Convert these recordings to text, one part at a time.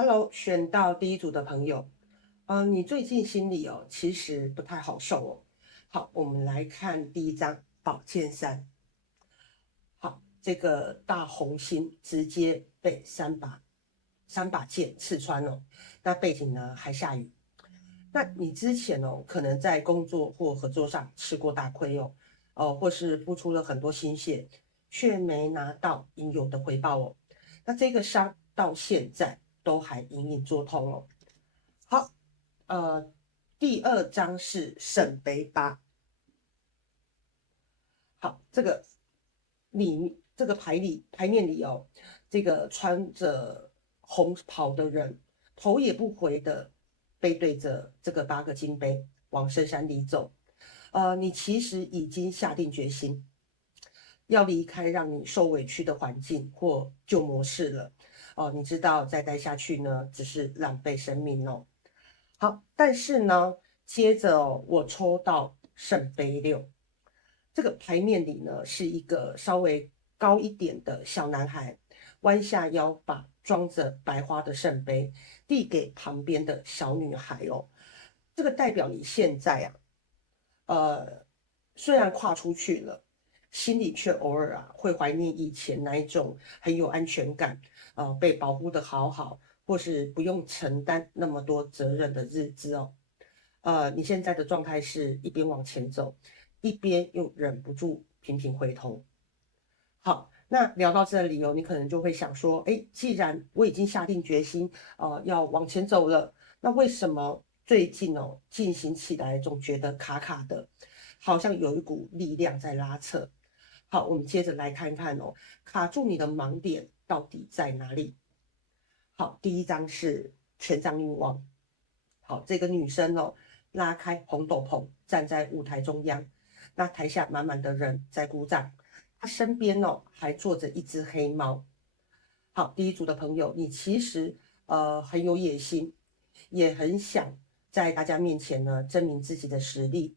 Hello，選到第一組的朋友，你最近心裡其實不太好受哦。好，我們來看第一張宝劍三。好，這個大紅心直接被三把劍刺穿了，那背景呢還下雨。那你之前可能在工作或合作上吃過大虧或是付出了很多心血，卻沒拿到應有的回報哦。那這個傷到現在都還隱隱作痛哦。好，第二張是聖杯八。好，这個牌面裡這個穿着紅袍的人，頭也不回的背對着這個8個金杯往深山裡走。你其實已經下定決心要離開讓你受委屈的環境或舊模式了。你知道再待下去呢，只是浪費生命哦。好，但是呢，接着我抽到圣杯6，這個牌面裡呢是一個稍微高一點的小男孩，彎下腰把裝着白花的聖杯遞給旁邊的小女孩哦。這個代表你現在雖然跨出去了，心裡卻偶爾會懷念以前那一種很有安全感，被保護得好好，或是不用承擔那麼多責任的日子哦。你現在的狀態是一邊往前走，一邊又忍不住頻頻回頭。好，那聊到這裡你可能就會想說，既然我已經下定決心要往前走了，那為什麼最近進行起來總覺得卡卡的，好像有一股力量在拉扯？好，我們接着來看看卡住你的盲點到底在哪裡？好，第一張是權杖女王。好，這個女生拉開紅斗篷，站在舞台中央，那台下滿滿的人在鼓掌，她身邊還坐着一隻黑貓。好，第一組的朋友，你其實很有野心，也很想在大家面前呢證明自己的實力，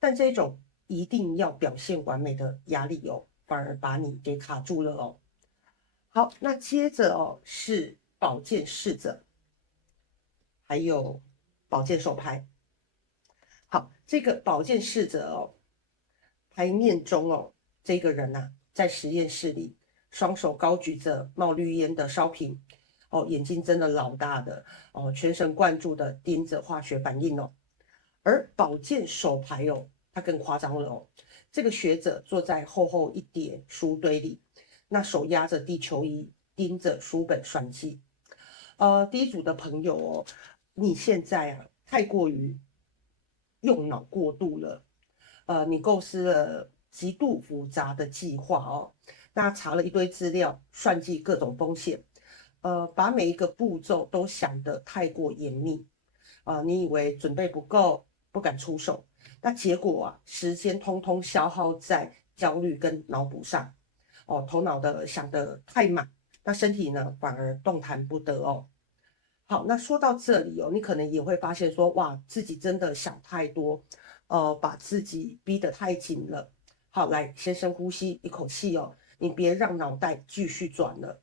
但這種一定要表現完美的壓力反而把你給卡住了哦。好，那接着是寶劍侍者，還有寶劍手牌。好，這個寶劍侍者牌面中這個人在實驗室裡，雙手高舉着冒綠煙的燒瓶，眼睛真的老大的全神貫注的盯着化學反應而寶劍手牌他更誇張了這個學者坐在厚厚一疊書堆裡，那手壓着地球儀，盯着書本算計。第一組的朋友你現在太過於用腦過度了。你構思了極度複雜的計劃那查了一堆資料，算計各種風險，把每一個步驟都想得太過嚴密。你以為準備不夠，不敢出手，那結果時間通通消耗在焦慮跟腦補上，頭腦的想得太滿，那身體呢反而動彈不得好，那說到這裡你可能也會發現說，哇，自己真的想太多，把自己逼得太緊了。好，來，先深呼吸一口氣你別讓腦袋繼續轉了。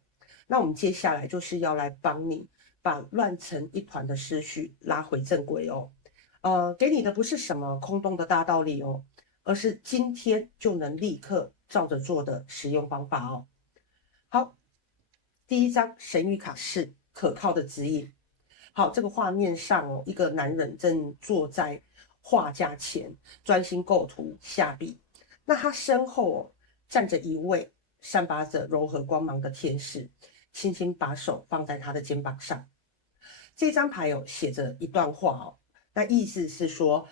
那我們接下來就是要來幫你把亂成一團的思緒拉回正軌給你的不是什麼空洞的大道理而是今天就能立刻照着做的實用方法好，第一張神諭卡是可靠的指引。好，這個畫面上一個男人正坐在畫架前，專心構圖下筆。那他身後站着一位散發着柔和光芒的天使，輕輕把手放在他的肩膀上。這張牌寫着一段話那意思是說，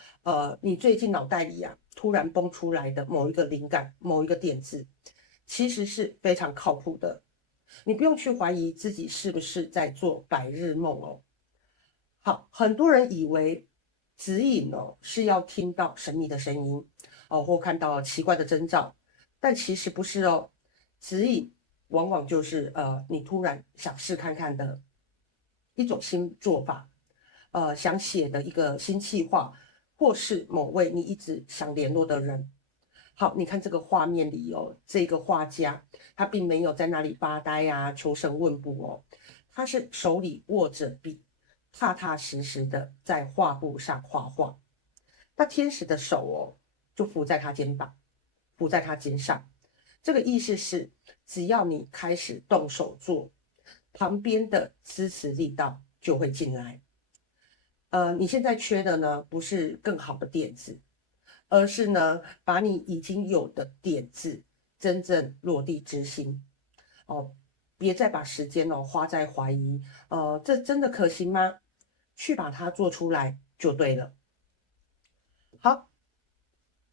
你最近腦袋裡突然蹦出來的某一個靈感、某一個點子，其實是非常靠譜的。你不用去懷疑自己是不是在做白日夢好，很多人以為指引是要聽到神秘的聲音或看到奇怪的徵兆，但其實不是指引往往就是你突然想試看看的一種新做法，想寫的一個新計劃，或是某位你一直想聯絡的人。好，你看這個畫面裡這個畫家他並沒有在那裡發呆求神問卜他是手裡握着筆，踏踏實實的在畫布上畫畫。那天使的手就扶在他肩膀，扶在他肩上。這個意思是，只要你開始動手做，旁邊的支持力道就會進來。你現在缺的呢，不是更好的點子，而是呢，把你已經有的點子真正落地執行。別再把時間花在懷疑，這真的可行嗎？去把它做出來就對了。好，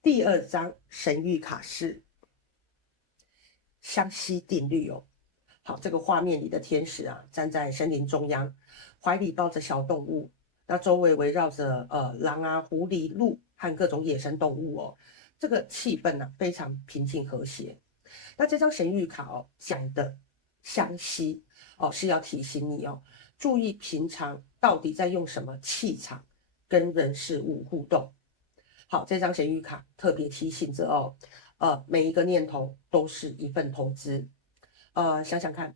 第2張神諭卡是相吸定律好，這個畫面裡的天使啊，站在森林中央，懷裡抱着小動物，那周圍圍繞着狼啊、狐狸、鹿和各種野生動物這個氣氛呢，非常平靜和諧。那這張神諭卡講的相吸是要提醒你注意平常到底在用什麼氣場跟人事物互動。好，這張神諭卡特別提醒着每一個念頭都是一份投資。想想看，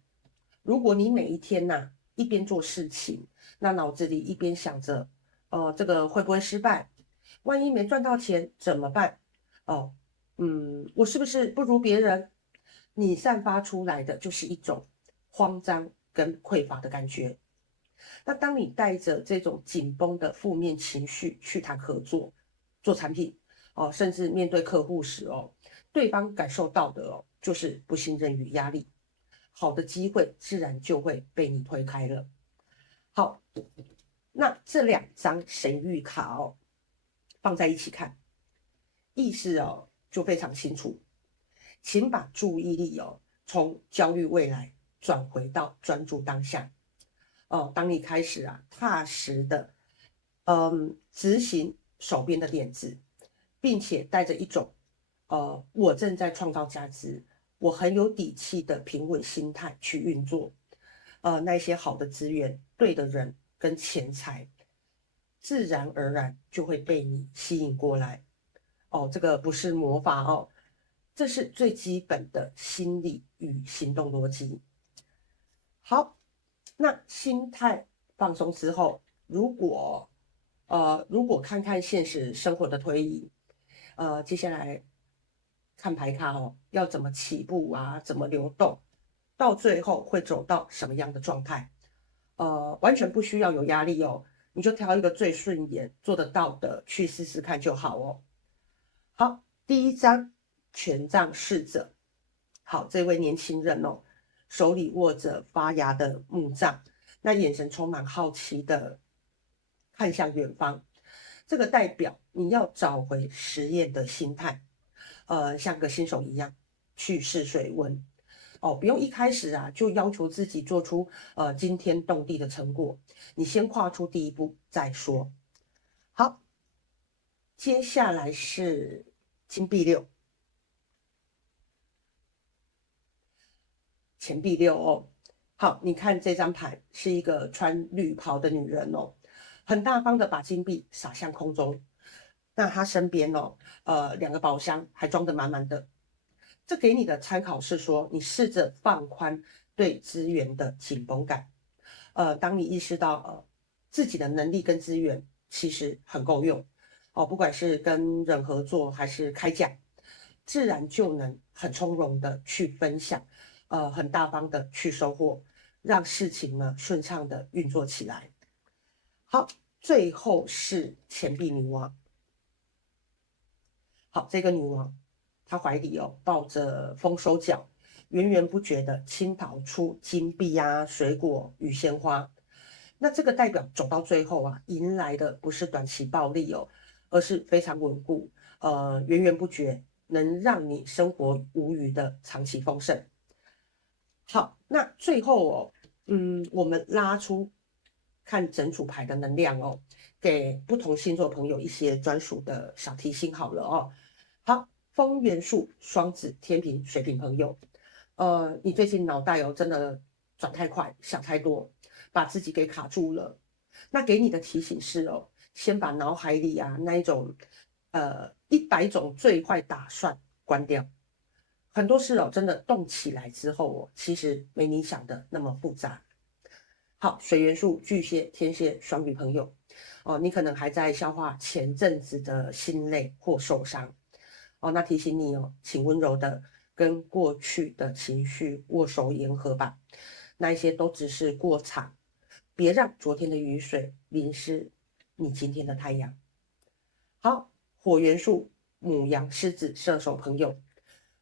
如果你每一天一邊做事情，那腦子裡一邊想着，這個會不會失敗？萬一沒賺到錢怎麼辦？我是不是不如別人？你散發出來的就是一種慌張跟匱乏的感覺。那當你帶着這種緊繃的負面情緒去談合作、做產品甚至面對客戶時對方感受到的就是不信任與壓力，好的機會自然就會被你推開了。好，那這2張神諭卡放在一起看，意思就非常清楚。請把注意力從焦慮未來轉回到專注當下。當你開始踏實的執行手邊的點子，並且帶着一種我正在創造價值，我很有底氣的平穩心態去運作，那些好的資源、對的人跟錢財，自然而然就會被你吸引過來。這個不是魔法這是最基本的心理與行動邏輯。好，那心態放鬆之後，如果看看現實生活的推移，接下來看牌卡要怎麼起步怎麼流動，到最後會走到什麼樣的狀態？完全不需要有壓力你就挑一個最順眼、做得到的去試試看就好好，第1張權杖侍者。好，這位年輕人手裡握着發芽的木杖，那眼神充滿好奇的看向遠方。這個代表你要找回實驗的心態，像個新手一樣去試水溫不用一開始就要求自己做出驚天動地的成果，你先跨出第一步再說。好，接下來是金幣6，錢幣6好，你看這張牌是一個穿綠袍的女人很大方的把金幣撒向空中。那她身邊2個寶箱還裝得滿滿的。這給你的參考是說，你試着放寬對資源的緊繃感。當你意識到自己的能力跟資源其實很夠用不管是跟人合作還是開講，自然就能很從容的去分享，很大方的去收穫，讓事情呢順暢的運作起來。好，最後是錢幣女王。好，這個女王她懷裡抱着豐收腳，源源不絕的傾倒出金幣水果與鮮花。那這個代表走到最後迎來的不是短期暴利而是非常穩固，源源不絕，能讓你生活無虞的長期豐盛。好，那最後我們拉出看整組牌的能量給不同星座朋友一些專屬的小提醒好了好，風元素雙子、天秤、水瓶朋友，你最近腦袋真的轉太快，想太多，把自己給卡住了。那給你的提醒是先把腦海裡那一種100種最壞打算關掉。很多事真的動起來之後其實沒你想的那麼複雜。好，水元素巨蟹、天蠍、雙魚朋友，哦，你可能還在消化前陣子的心累或受傷，哦，那提醒你哦，請溫柔的跟過去的情緒握手言和吧，那一些都只是過場，別讓昨天的雨水淋濕你今天的太陽。好，火元素牡羊、獅子、射手朋友，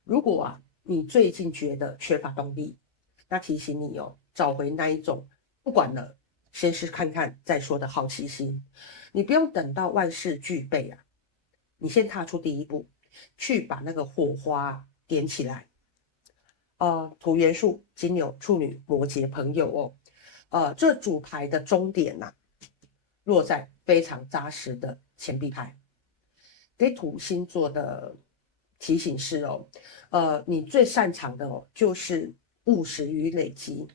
如果你最近覺得缺乏動力，那提醒你哦，找回那一種不管了，先試看看再說的好奇心。你不用等到萬事俱備你先踏出第一步，去把那個火花點起來。土元素金牛、處女、摩羯朋友哦，這組牌的終點落在非常扎實的錢幣牌。給土星座的提醒是你最擅長的就是務實與累積，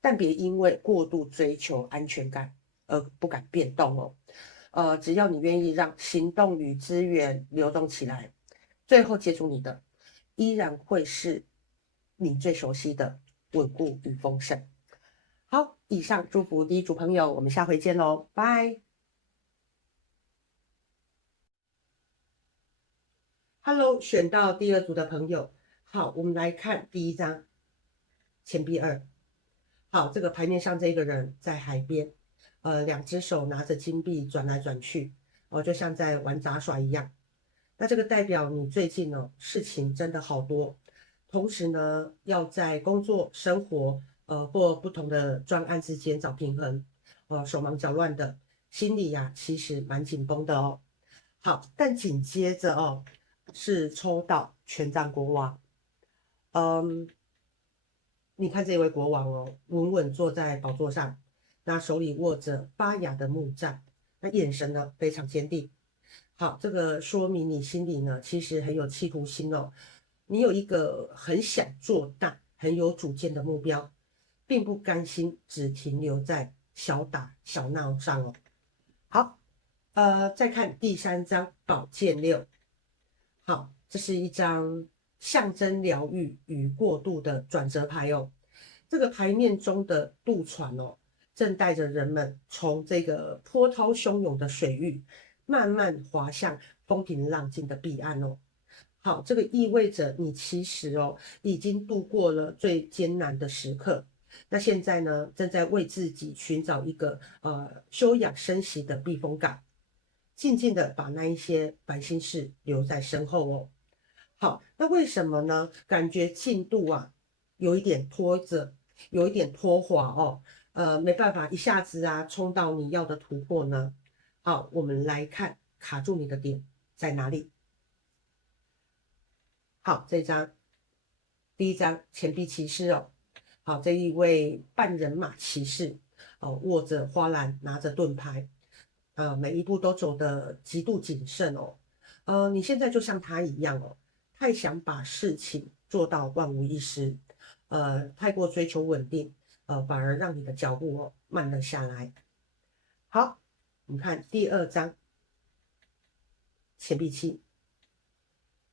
但別因為過度追求安全感而不敢變動只要你願意讓行動與資源流動起來，最後接住你的依然會是你最熟悉的穩固與豐盛。好，以上祝福第一組朋友，我們下回見嘍，拜。Hello， 選到第二組的朋友，好，我們來看第一張錢幣2。好，這個牌面上這個人在海邊，兩隻手拿着金幣轉來轉去，就像在玩雜耍一樣。那這個代表你最近事情真的好多，同時呢要在工作、生活或不同的專案之間找平衡，手忙腳亂的，心裡其實蠻緊繃的哦。好，但緊接着是抽到權杖國王，你看這位國王穩穩坐在寶座上，那手裡握着發芽的木杖，那眼神呢非常堅定。好，這個說明你心裡呢其實很有企圖心你有一個很想做大、很有主見的目標，並不甘心只停留在小打小鬧上好，再看第3張寶劍6。好，這是一張象徵療癒與過渡的轉折牌這個牌面中的渡船正帶着人們從這個波濤洶湧的水域慢慢滑向風平浪靜的彼岸好，這個意味着你其實已經度過了最艱難的時刻，那現在呢正在為自己尋找一個休養生息的避風港。靜靜的把那一些煩心事留在身後好，那為什麼呢？感覺進度有一點拖着，有一點拖滑沒辦法一下子衝到你要的突破呢？好，我們來看卡住你的點在哪裡。好，這張第一張錢幣騎士好，這一位半人馬騎士握着花籃，拿着盾牌。每一步都走得極度謹慎你現在就像他一樣太想把事情做到萬無一失，太過追求穩定，反而讓你的腳步慢了下來。好，我們看第2張錢幣7。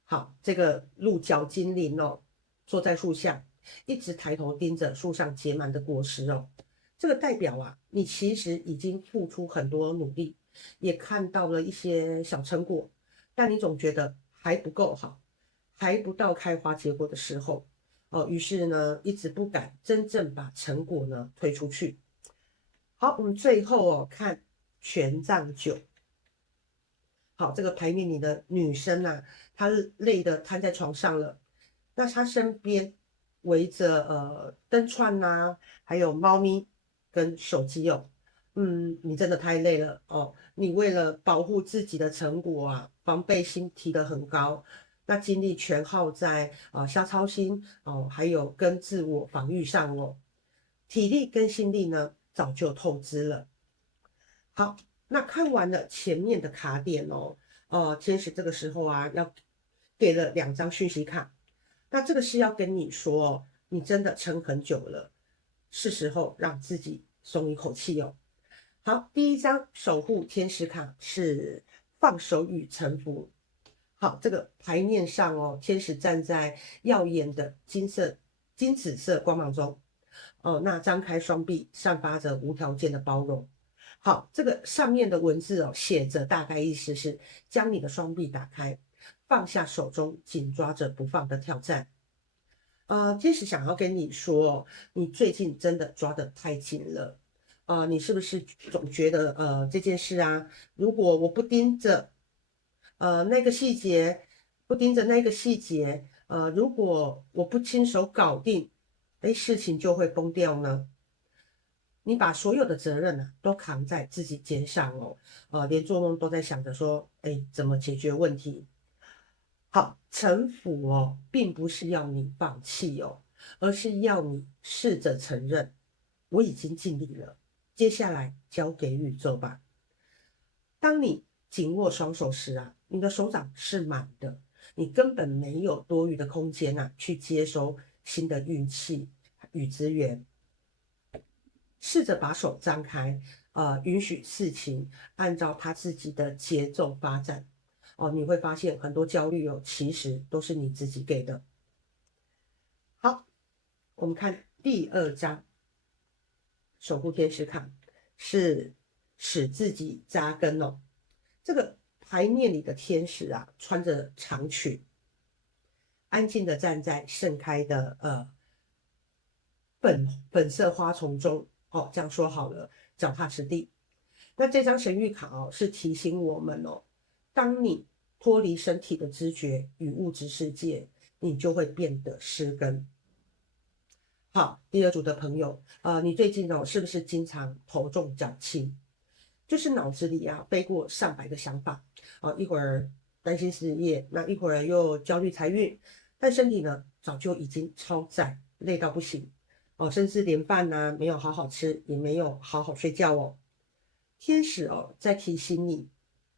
好，這個鹿角精靈坐在樹下，一直抬頭盯着樹上結滿的果實這個代表你其實已經付出很多努力，也看到了一些小成果，但你總覺得還不夠好，還不到開花結果的時候於是呢，一直不敢真正把成果呢推出去。好，我們最後看權杖9。好，這個牌面裡的女生她累得癱在床上了，那她身邊圍着燈串還有貓咪跟手機你真的太累了你為了保護自己的成果防備心提得很高，那精力全耗在瞎操心還有跟自我防禦上體力跟心力呢早就透支了。好，那看完了前面的卡點天使這個時候要給了2張訊息卡，那這個是要跟你說你真的撐很久了，是時候讓自己鬆一口氣好，第1張守護天使卡是放手與臣服。好，這個牌面上天使站在耀眼的金紫色光芒中，那張開雙臂，散發着無條件的包容。好，這個上面的文字寫着大概意思是將你的雙臂打開，放下手中緊抓着不放的挑戰。天使想要跟你說，你最近真的抓得太緊了。你是不是總覺得這件事啊，如果我不盯着那個細節，如果我不親手搞定，事情就會崩掉呢？你把所有的責任都扛在自己肩上連做夢都在想着說，怎麼解決問題？好，臣服並不是要你放棄而是要你試着承認，我已經盡力了，接下來交給宇宙吧。當你緊握雙手時你的手掌是滿的，你根本沒有多餘的空間去接收新的運氣與資源。試着把手張開，允許事情按照它自己的節奏發展。你會發現很多焦慮其實都是你自己給的。好，我們看第2張，守護天使卡是使自己扎根這個牌面裡的天使穿着長裙，安靜的站在盛開的粉色花叢中。這樣說好了，腳踏實地。那這張神諭卡是提醒我們當你脫離身體的知覺與物質世界，你就會變得失根。好，第2組的朋友，你最近是不是經常頭重腳輕？就是腦子裡飛過上百個想法，一會兒擔心事業，那一會兒又焦慮財運，但身體呢早就已經超載，累到不行。甚至連飯沒有好好吃，也沒有好好睡覺天使在提醒你，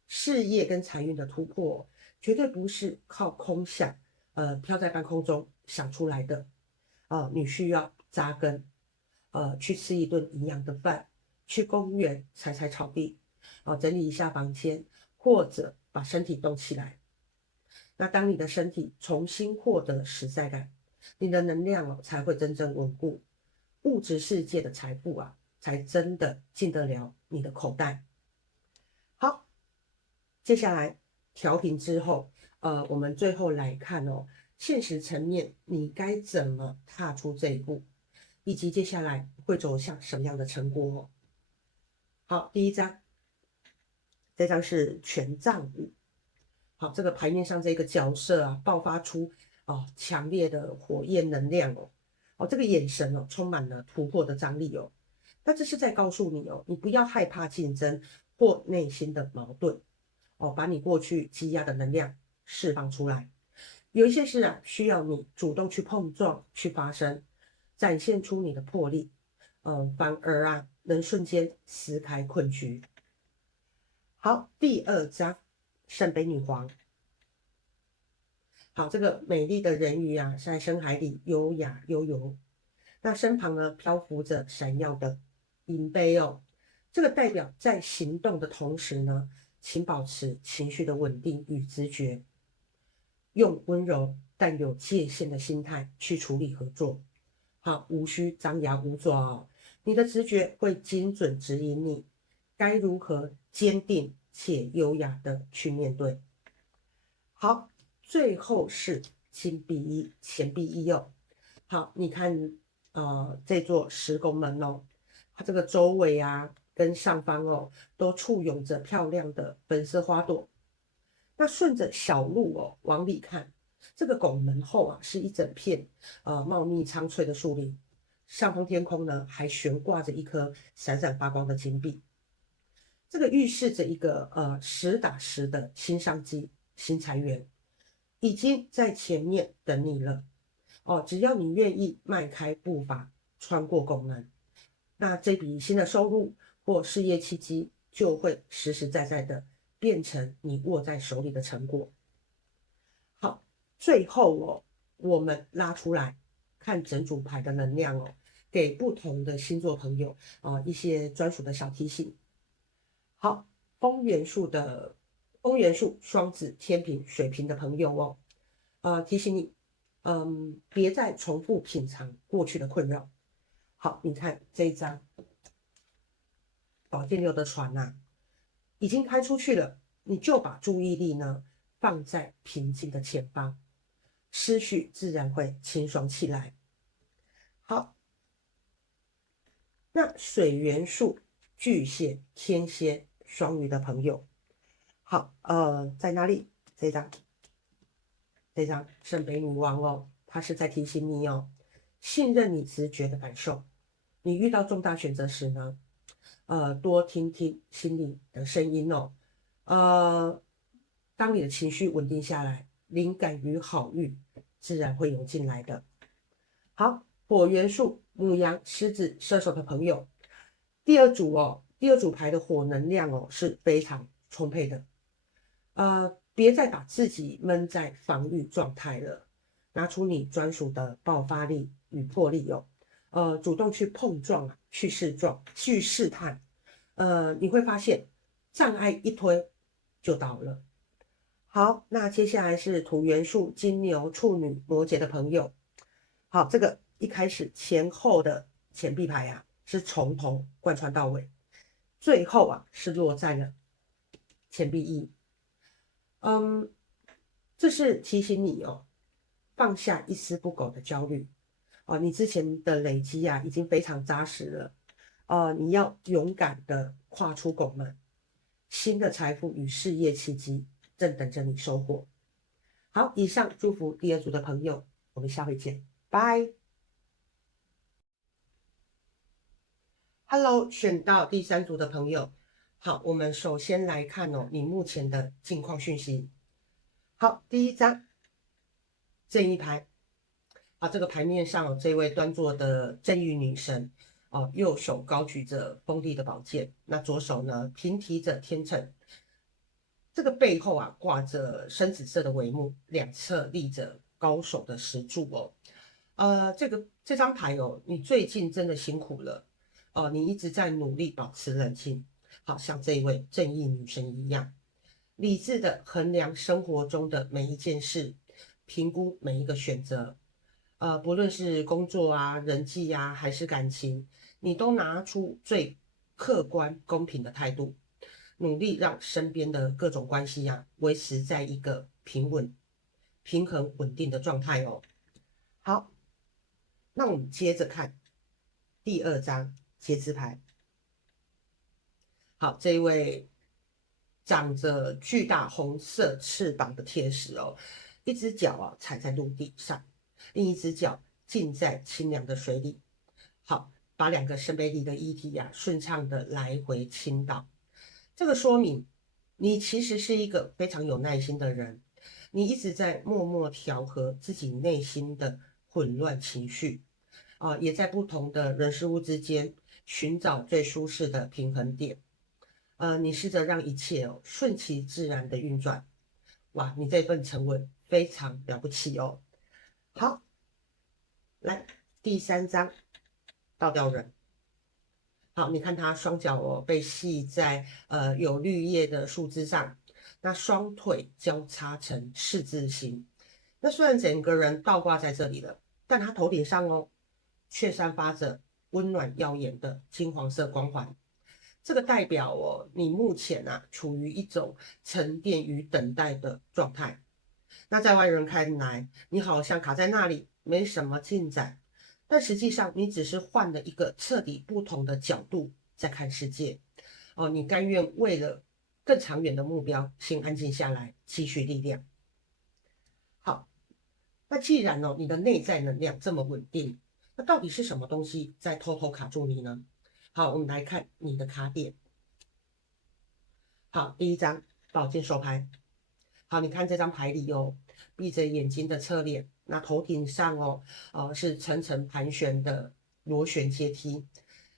事業跟財運的突破絕對不是靠空想，飄在半空中想出來的。你需要扎根，去吃一頓營養的飯，去公園踩踩草地，整理一下房間，或者把身體動起來。那當你的身體重新獲得實在感，你的能量才會真正穩固。物質世界的財富才真的進得了你的口袋。好，接下來調頻之後，我們最後來看現實層面你該怎麼踏出這一步，以及接下來會走向什麼樣的成果好，第1張，這張是權杖5。好，這個牌面上這個角色爆發出強烈的火焰能量這個眼神充滿了突破的張力那這是在告訴你你不要害怕競爭或內心的矛盾把你過去積壓的能量釋放出來。有一些事需要你主動去碰撞、去發生，展現出你的魄力，反而能瞬間撕開困局。好，第2張，聖杯女皇。好，這個美麗的人魚在深海裡優雅悠游，那身旁呢漂浮着閃耀的銀杯這個代表在行動的同時呢，請保持情緒的穩定與知覺，用溫柔但有界限的心態去處理合作。好，無需張牙舞爪你的直覺會精準指引你該如何堅定且優雅的去面對。好。最後是金幣1，錢幣1好，你看這座10宮門它這個周圍跟上方都簇擁着漂亮的粉色花朵。那順着小路往裡看，這個拱門後是一整片茂密蒼翠的樹林，上方天空呢還懸掛着一顆閃閃發光的金幣。這個預示着一個實打實的新商機、新財源。已經在前面等你了只要你願意邁開步伐，穿過拱門，那這筆新的收入或事業契機就會實實在在的變成你握在手裡的成果。好，最後我們拉出來看整組牌的能量給不同的星座朋友一些專屬的小提醒。好，風元素雙子、天秤、水瓶的朋友提醒你，別再重複品嘗過去的困擾，好，你看這一張寶劍六的船啊，已經開出去了，你就把注意力呢放在平靜的前方，思緒自然會清爽起來。好，那水元素巨蟹、天蠍、雙魚的朋友，好，在哪裡？這張聖杯女王哦，它是在提醒你哦，信任你直覺的感受。你遇到重大選擇時呢，多聽聽心裡的聲音哦。當你的情緒穩定下來，靈感與好運自然會湧進來的。好，火元素牡羊、獅子、射手的朋友，第二組牌的火能量哦是非常充沛的。別再把自己悶在防禦狀態了，拿出你專屬的爆發力與魄力哦。主動去碰撞啊，去試探，你會發現障礙一推就倒了。好，那接下來是土元素金牛、處女、摩羯的朋友。好，這個一開始前後的錢幣牌啊，是從頭貫穿到尾，最後啊是落在了錢幣一。這是提醒你哦，放下一絲不苟的焦慮。你之前的累積啊，已經非常扎實了。你要勇敢的跨出拱門，新的財富與事業契機正等着你收穫。好，以上祝福第二組的朋友，我們下回見，拜。Hello，選到第三組的朋友，好，我們首先來看哦，你目前的近況訊息。好，第一張正義牌。這個牌面上這位端坐的正義女神，右手高舉着鋒利的寶劍，那左手呢平提着天秤。這個背後啊掛着深紫色的帷幕，兩側立着高手的石柱哦。這張牌哦，你最近真的辛苦了你一直在努力保持冷靜，好像這一位正義女神一樣，理智的衡量生活中的每一件事，評估每一個選擇。不論是工作啊、人際啊，還是感情，你都拿出最客觀、公平的態度，努力讓身邊的各種關係啊，維持在一個平衡、穩定的狀態哦。好，那我們接着看第二張節制牌。好，這一位長着巨大紅色翅膀的天使哦，一隻腳踩在陸地上。另一隻腳浸在清涼的水裡，好，把兩個聖杯裡的液體順暢的來回傾倒。這個說明你其實是一個非常有耐心的人，你一直在默默調和自己內心的混亂情緒，也在不同的人事物之間尋找最舒適的平衡點。你試着讓一切順其自然的運轉。哇，你這份沉穩非常了不起哦。好，來第三張倒吊人。好，你看他雙腳被繫在有綠葉的樹枝上，那雙腿交叉成四字形。那雖然整個人倒掛在這裡了，但他頭頂上卻散發着溫暖耀眼的金黃色光環。這個代表你目前處於一種沉澱與等待的狀態。那在外人看來，你好像卡在那裡，沒什麼進展，但實際上你只是換了一個徹底不同的角度在看世界。你甘願為了更長遠的目標，先安靜下來，積蓄力量。好，那既然你的內在能量這麼穩定，那到底是什麼東西在偷偷卡住你呢？好，我們來看你的卡點。好，第一張寶劍手牌。好，你看這張牌裡閉着眼睛的側臉，那頭頂上是層層盤旋的螺旋階梯，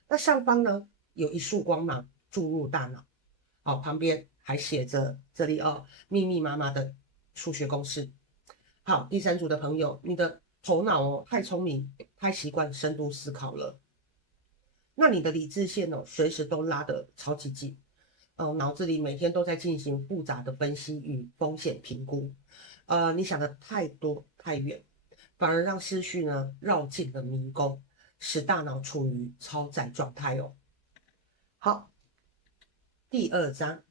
那上方呢有一束光芒注入大腦，旁邊還寫着這裡密密麻麻的數學公式。好，第三組的朋友，你的頭腦太聰明，太習慣深度思考了，那你的理智線隨時都拉得超級緊。腦子裡每天都在進行複雜的分析與風險評估，你想的太多太遠，反而讓思緒呢繞進了迷宮，使大腦處於超載狀態哦。好，第2章，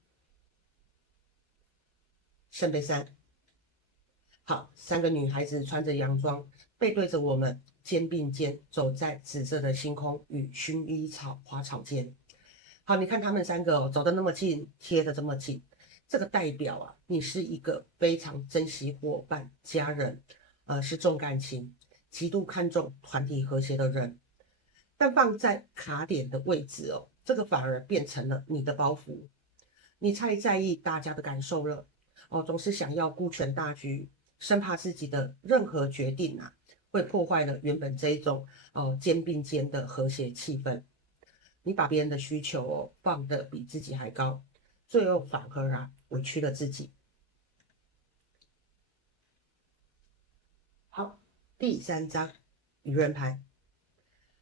聖杯3。好，3個女孩子穿着洋裝，背對着我們，肩並肩走在紫色的星空與薰衣草花草間。好，你看她們3個走得那麼近，貼得這麼近，這個代表啊，你是一個非常珍惜夥伴、家人，是重感情、極度看重團體和諧的人。但放在卡點的位置哦，這個反而變成了你的包袱，你太在意大家的感受了哦，總是想要顧全大局。生怕自己的任何決定啊，會破壞了原本這一種肩並肩的和諧氣氛。你把別人的需求放得比自己還高，最後反而委屈了自己。好，第3章，愚人牌。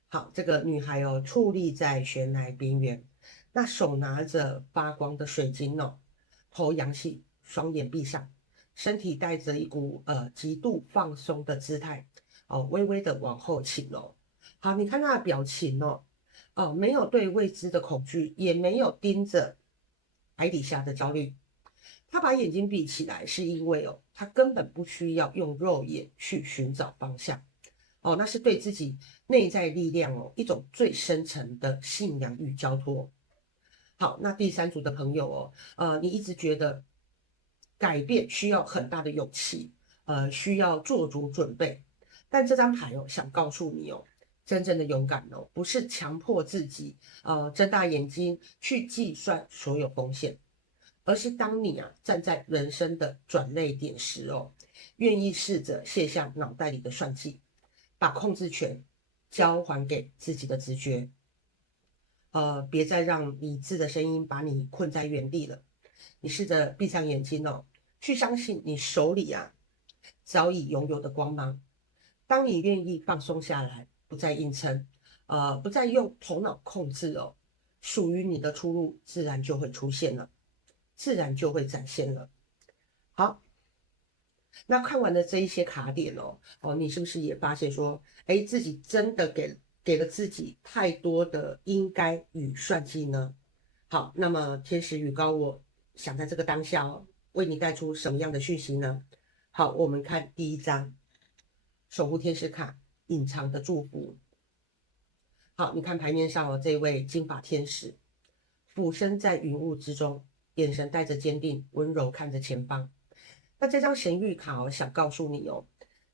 好，這個女孩矗立在懸崖邊緣，那手拿着發光的水晶頭仰起，雙眼閉上。身體帶着一股極度放鬆的姿態，微微的往後傾哦。好，你看他的表情沒有對未知的恐懼，也沒有盯着海底下的焦慮。他把眼睛閉起來，是因為他根本不需要用肉眼去尋找方向。那是對自己內在力量一種最深層的信仰與交托。好，那第3組的朋友你一直覺得改變需要很大的勇氣，需要做足準備。但這張牌想告訴你真正的勇敢不是強迫自己睜大眼睛去計算所有風險，而是當你站在人生的轉捩點時願意試着卸下腦袋裡的算計，把控制權交還給自己的直覺。別再讓理智的聲音把你困在原地了。你試着閉上眼睛去相信你手裡早已擁有的光芒。當你願意放鬆下來，不再硬撐，不再用頭腦控制屬於你的出路自然就會出現了，自然就會展現了。好，那看完了這一些卡點你是不是也發現說，自己真的給了自己太多的應該與算計呢？好，那麼天使與高我想在這個當下為你帶出什麼樣的訊息呢？好，我們看第1張，守護天使卡，隱藏的祝福。好，你看牌面上這位金髮天使，俯身在雲霧之中，眼神帶着堅定，溫柔看着前方。那這張神諭卡想告訴你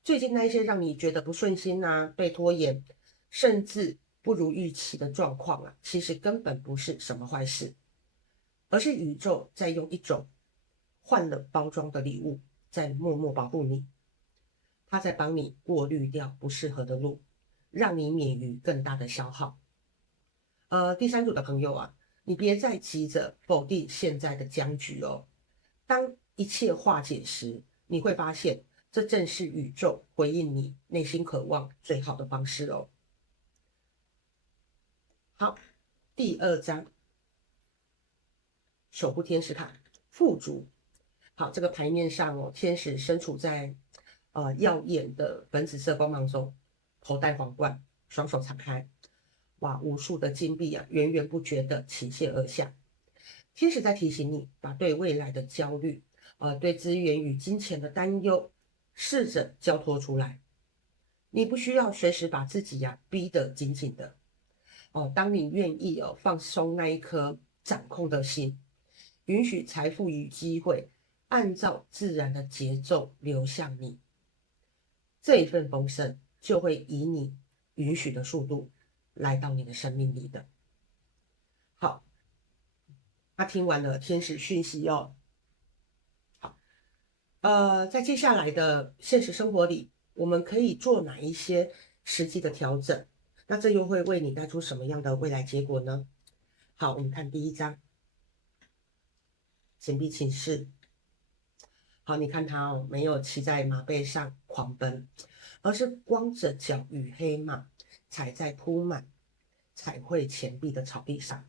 最近那一些讓你覺得不順心被拖延，甚至不如預期的狀況其實根本不是什麼壞事，而是宇宙在用一種換了包裝的禮物，在默默保護你。他在幫你過濾掉不適合的路，讓你免於更大的消耗。第3組的朋友你別再急着否定現在的僵局當一切化解時，你會發現這正是宇宙回應你內心渴望最好的方式好，第2章，守護天使卡，富足。好，這個牌面上天使身處在耀眼的粉紫色光芒中，頭戴皇冠，雙手敞開，哇，無數的金幣源源不絕的傾瀉而下。天使在提醒你，把對未來的焦慮，對資源與金錢的擔憂，試着交托出來。你不需要隨時把自己逼得緊緊的當你願意放鬆那一顆掌控的心，允許財富與機會按照自然的節奏流向你，這一份豐盛就會以你允許的速度來到你的生命裡的。好，他聽完了天使訊息好，在接下來的現實生活裡，我們可以做哪一些實際的調整？那這又會為你帶出什麼樣的未來結果呢？好，我們看第1章，神秘騎士。好，你看他沒有騎在馬背上狂奔，而是光着腳與黑馬踩在鋪滿彩繪錢幣的草地上，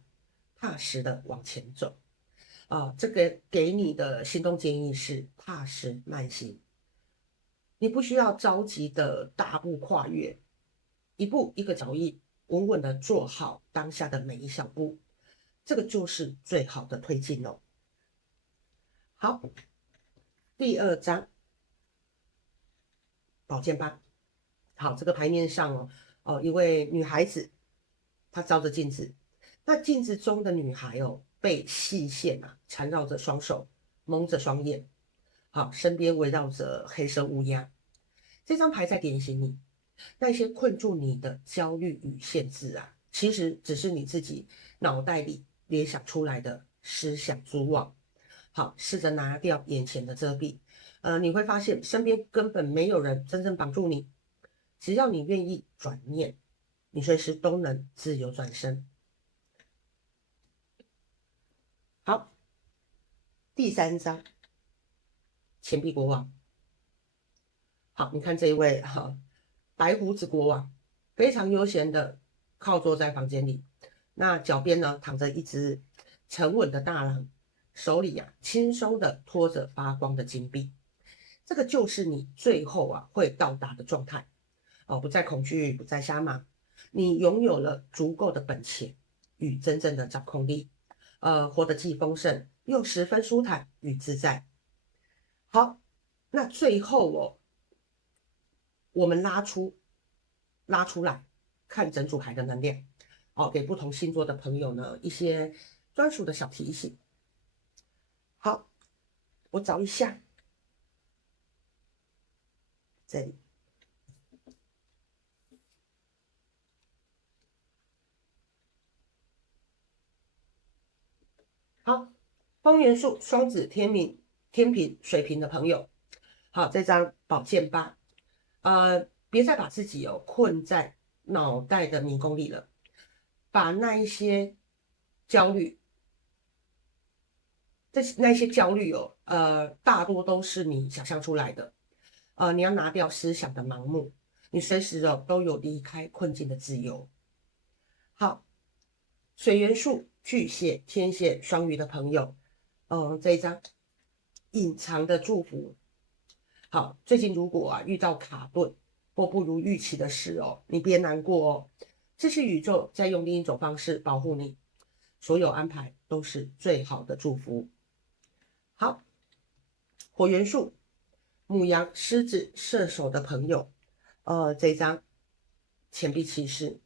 踏實的往前走。這個給你的行動建議是踏實慢行。你不需要着急的大步跨越，一步一個腳印，穩穩的做好當下的每一小步，這個就是最好的推進哦。好，第2章，寶劍8。好，這個牌面上一位女孩子，她照着鏡子，那鏡子中的女孩被細線纏繞着雙手，蒙着雙眼，好，身邊圍繞着黑色烏鴉。這張牌在點醒你，那些困住你的焦慮與限制其實只是你自己腦袋裡聯想出來的思想蛛網。好，試着拿掉眼前的遮蔽，你會發現身邊根本沒有人真正綁住你，只要你願意轉念，你隨時都能自由轉身。好，第3章，錢幣國王。好，你看這一位白鬍子國王，非常悠閒的靠坐在房間裡，那腳邊呢躺着一隻沉穩的大狼，手裡輕鬆的托着發光的金幣。這個就是你最後會到達的狀態不再恐懼，不再瞎忙，你擁有了足夠的本錢與真正的掌控力，活得既豐盛又十分舒坦與自在。好，那最後我們拉出來看整組牌的能量，給不同星座的朋友呢一些專屬的小提醒。好，我找一下，這裡。好，風元素雙子、天秤、水瓶的朋友，好，這張寶劍8，別再把自己困在腦袋的迷宮裡了，把那一些焦慮，那些焦慮大多都是你想象出來的，你要拿掉思想的盲目，你隨時都有離開困境的自由。好，水元素巨蟹、天蠍、雙魚的朋友，這一張隱藏的祝福。好，最近如果遇到卡頓或不如預期的事你別難過這是宇宙在用另一種方式保護你，所有安排都是最好的祝福。好，火元素牡羊、獅子、射手的朋友，這一張錢幣騎士。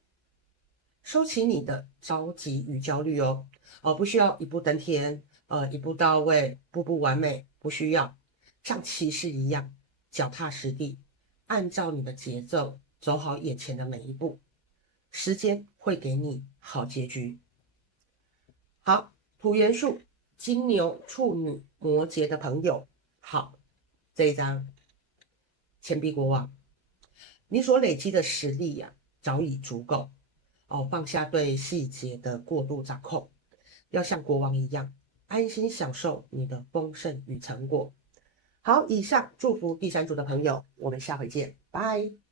收起你的着急與焦慮不需要一步登天，一步到位，步步完美，不需要像騎士一樣腳踏實地，按照你的節奏走好眼前的每一步，時間會給你好結局。好，土元素金牛、處女、摩羯的朋友，好，這一張錢幣國王，你所累積的實力早已足夠。放下對細節的過度掌控，要像國王一樣安心享受你的豐盛與成果。好，以上祝福第3組的朋友，我們下回見，拜。